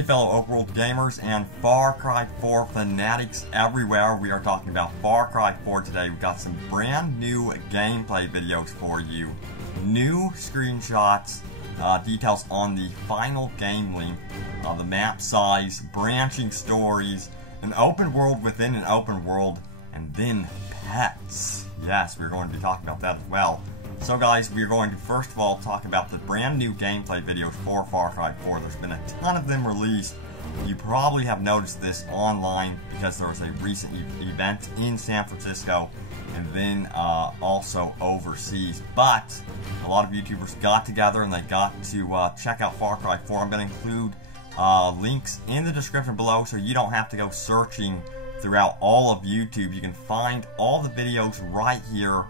Hey fellow open world gamers and Far Cry 4 fanatics everywhere, we are talking about Far Cry 4 today. We've got some brand new gameplay videos for you. New screenshots, details on the final game link, the map size, branching stories, an open world within an open world, and then pets. Yes, we're going to be talking about that as well. So guys, we're going to first of all talk about the brand new gameplay videos for Far Cry 4. There's been a ton of them released. You probably have noticed this online because there was a recent event in San Francisco and then also overseas. But a lot of YouTubers got together and they got to check out Far Cry 4. I'm going to include links in the description below so you don't have to go searching throughout all of YouTube. You can find all the videos right here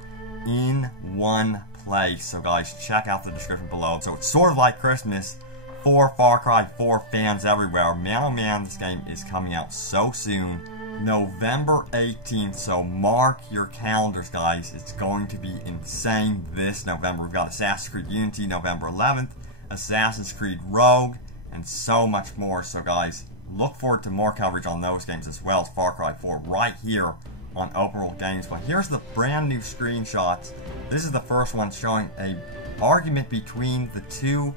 in one place. So guys, check out the description below. So it's sort of like Christmas for Far Cry 4 fans everywhere. Man oh man, this game is coming out so soon. November 18th, so mark your calendars guys. It's going to be insane this November. We've got Assassin's Creed Unity November 11th, Assassin's Creed Rogue, and so much more. So guys, look forward to more coverage on those games as well as Far Cry 4 right here on Open World Games. But here's the brand new screenshots. This is the first one showing a argument between the two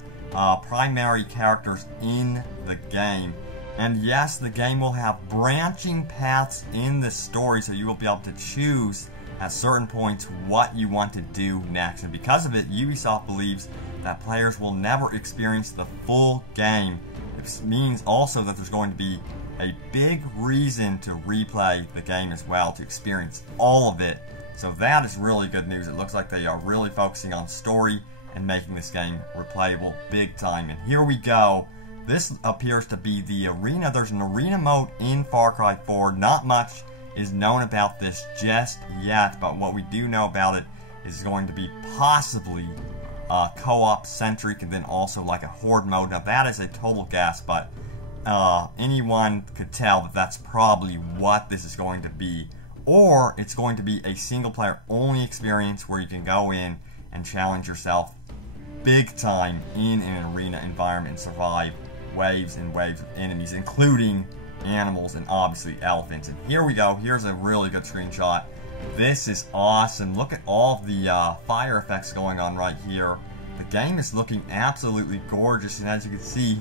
primary characters in the game. And yes, the game will have branching paths in the story, so you will be able to choose at certain points what you want to do next. And because of it, Ubisoft believes that players will never experience the full game. It means also that there's going to be a big reason to replay the game as well, to experience all of it. So that is really good news. It looks like they are really focusing on story and making this game replayable big time. And here we go. This appears to be the arena. There's an arena mode in Far Cry 4. Not much is known about this just yet, but what we do know about it is going to be possibly co-op centric and then also like a horde mode. Now that is a total guess, but anyone could tell that that's probably what this is going to be. Or it's going to be a single player only experience where you can go in and challenge yourself big time in an arena environment and survive waves and waves of enemies, including animals and obviously elephants. And here we go. Here's a really good screenshot. This is awesome. Look at all of the fire effects going on right here. The game is looking absolutely gorgeous, and as you can see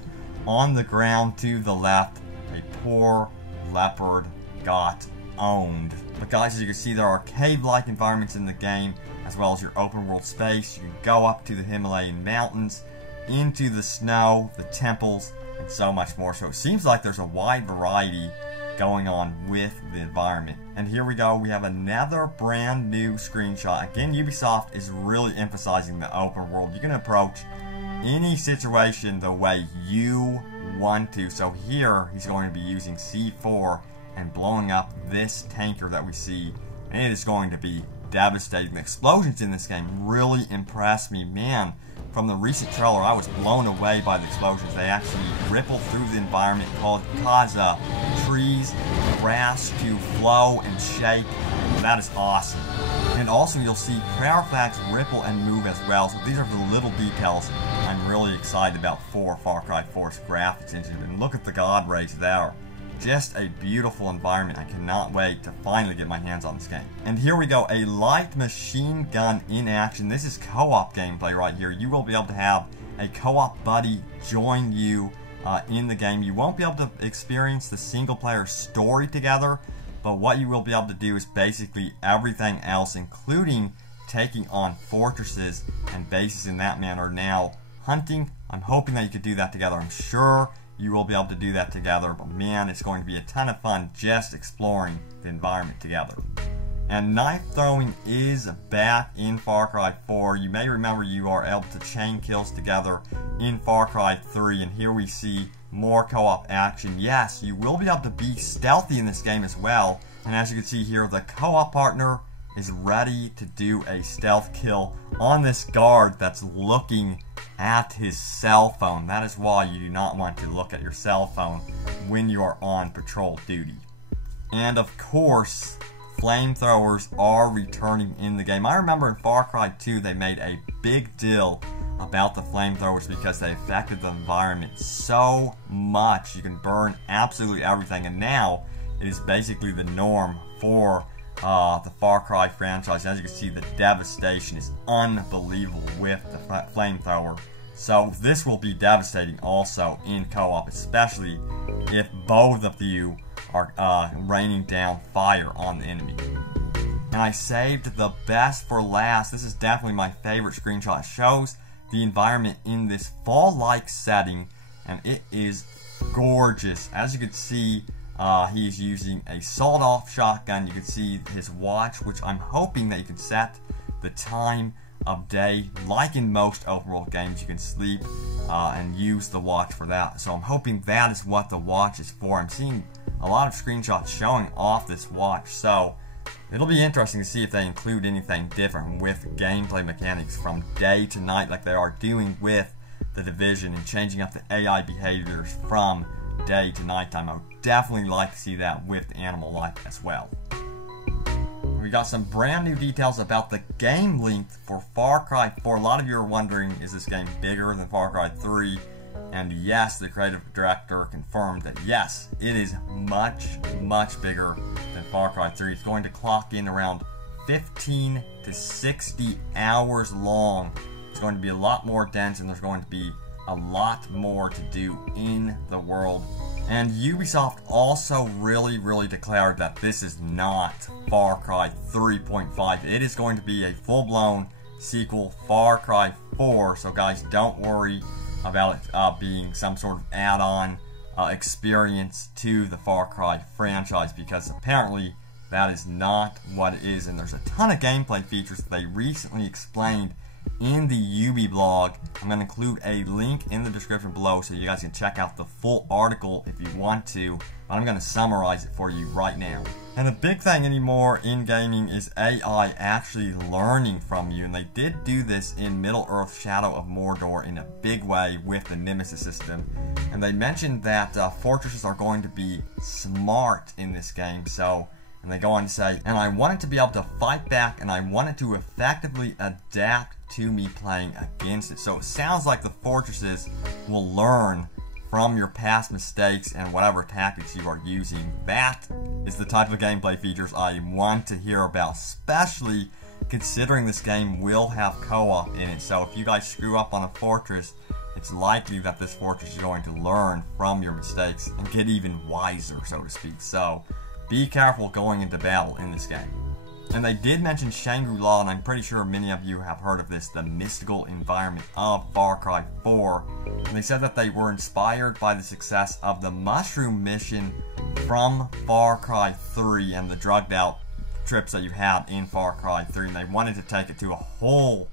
on the ground to the left, a poor leopard got owned. But guys, as you can see, there are cave-like environments in the game, as well as your open world space. You can go up to the Himalayan mountains, into the snow, the temples, and so much more. So it seems like there's a wide variety going on with the environment. And here we go, we have another brand new screenshot. Again, Ubisoft is really emphasizing the open world. You can approach any situation the way you want to. So here, he's going to be using C4 and blowing up this tanker that we see. And it is going to be devastating. The explosions in this game really impressed me. Man, from the recent trailer, I was blown away by the explosions. They actually ripple through the environment, cause trees, grass to flow and shake. That is awesome. And also you'll see prayer flags ripple and move as well. So these are the little details I'm really excited about for Far Cry 4's graphics engine. And look at the god rays there. Just a beautiful environment. I cannot wait to finally get my hands on this game. And here we go, a light machine gun in action. This is co-op gameplay right here. You will be able to have a co-op buddy join you in the game. You won't be able to experience the single player story together, but what you will be able to do is basically everything else, including taking on fortresses and bases in that manner. Now, hunting, I'm hoping that you could do that together. I'm sure you will be able to do that together, but man, it's going to be a ton of fun just exploring the environment together. And knife throwing is back in Far Cry 4. You may remember you are able to chain kills together in Far Cry 3, and here we see more co-op action. Yes, you will be able to be stealthy in this game as well, and as you can see here, the co-op partner is ready to do a stealth kill on this guard that's looking at his cell phone. That is why you do not want to look at your cell phone when you are on patrol duty. And of course, flamethrowers are returning in the game. I remember in Far Cry 2 they made a big deal about the flamethrowers because they affected the environment so much. You can burn absolutely everything, and now it is basically the norm for the Far Cry franchise. As you can see, the devastation is unbelievable with the flamethrower. So this will be devastating also in co-op, especially if both of you are raining down fire on the enemy. And I saved the best for last. This is definitely my favorite screenshot. It shows the environment in this fall-like setting, and it is gorgeous. As you can see, he's using a sawed-off shotgun. You can see his watch, which I'm hoping that you can set the time of day. Like in most overworld games, you can sleep and use the watch for that. So I'm hoping that is what the watch is for. I'm seeing a lot of screenshots showing off this watch, so it'll be interesting to see if they include anything different with gameplay mechanics from day to night like they are doing with The Division, and changing up the AI behaviors from day to nighttime. I would definitely like to see that with animal life as well. We got some brand new details about the game length for Far Cry 4. A lot of you are wondering, is this game bigger than Far Cry 3? And yes, the creative director confirmed that yes, it is much, much bigger than Far Cry 3. It's going to clock in around 15 to 60 hours long. It's going to be a lot more dense, and there's going to be a lot more to do in the world. And Ubisoft also really declared that this is not Far Cry 3.5. It is going to be a full-blown sequel, Far Cry 4. So guys, don't worry about it being some sort of add-on experience to the Far Cry franchise, because apparently that is not what it is. And there's a ton of gameplay features that they recently explained in the Ubi blog. I'm going to include a link in the description below so you guys can check out the full article if you want to, but I'm going to summarize it for you right now. And the big thing anymore in gaming is AI actually learning from you, and they did do this in Middle-earth Shadow of Mordor in a big way with the Nemesis system. And they mentioned that fortresses are going to be smart in this game, so, and they go on to say, and I want it to be able to fight back, and I want it to effectively adapt to me playing against it. So it sounds like the fortresses will learn from your past mistakes and whatever tactics you are using. That is the type of gameplay features I want to hear about, especially considering this game will have co-op in it. So if you guys screw up on a fortress, it's likely that this fortress is going to learn from your mistakes and get even wiser, so to speak. So be careful going into battle in this game. And they did mention Shangri-La, and I'm pretty sure many of you have heard of this, the mystical environment of Far Cry 4. And they said that they were inspired by the success of the Mushroom mission from Far Cry 3 and the drugged out trips that you had in Far Cry 3. And they wanted to take it to a whole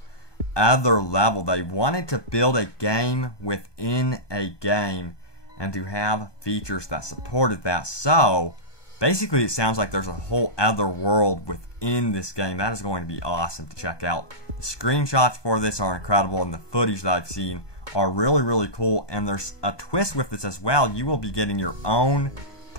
other level. They wanted to build a game within a game and to have features that supported that. So basically it sounds like there's a whole other world within this game. That is going to be awesome to check out. The screenshots for this are incredible, and the footage that I've seen are really cool. And there's a twist with this as well. You will be getting your own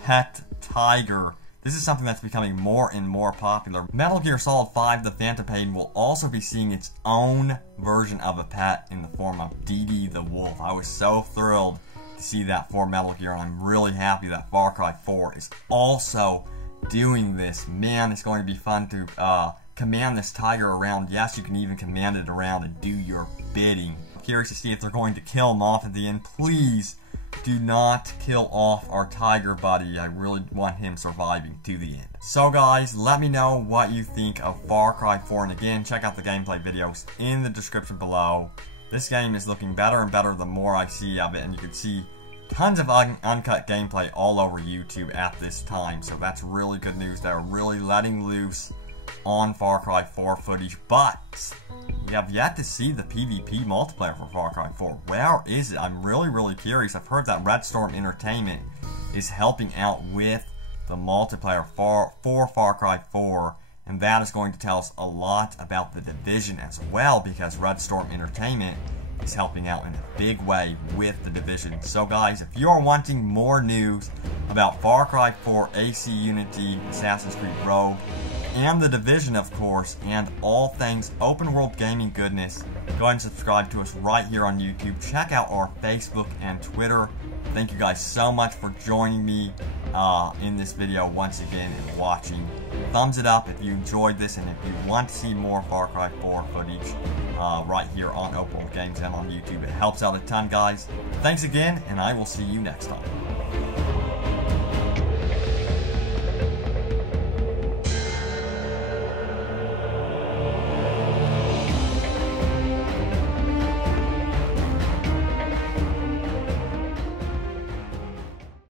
pet tiger. This is something that's becoming more and more popular. Metal Gear Solid 5 The Phantom Pain will also be seeing its own version of a pet in the form of Dee Dee the Wolf. I was so thrilled to see that for Metal Gear, and I'm really happy that Far Cry 4 is also doing this. Man, it's going to be fun to command this tiger around. Yes, you can even command it around and do your bidding. I'm curious to see if they're going to kill him off at the end. Please do not kill off our tiger buddy. I really want him surviving to the end. So guys, let me know what you think of Far Cry 4, and again, check out the gameplay videos in the description below. This game is looking better and better the more I see of it, and you can see tons of uncut gameplay all over YouTube at this time, so that's really good news. They're really letting loose on Far Cry 4 footage, but we have yet to see the PvP multiplayer for Far Cry 4. Where is it? I'm really curious. I've heard that Red Storm Entertainment is helping out with the multiplayer for Far Cry 4, and that is going to tell us a lot about The Division as well, because Red Storm Entertainment is helping out in a big way with The Division. So guys, if you are wanting more news about Far Cry 4, AC Unity, Assassin's Creed Rogue, and The Division, of course, and all things open world gaming goodness, go ahead and subscribe to us right here on YouTube. Check out our Facebook and Twitter. Thank you guys so much for joining me in this video once again and watching. Thumbs it up if you enjoyed this, and if you want to see more Far Cry 4 footage right here on Open World Games and on YouTube. It helps out a ton, guys. Thanks again, and I will see you next time.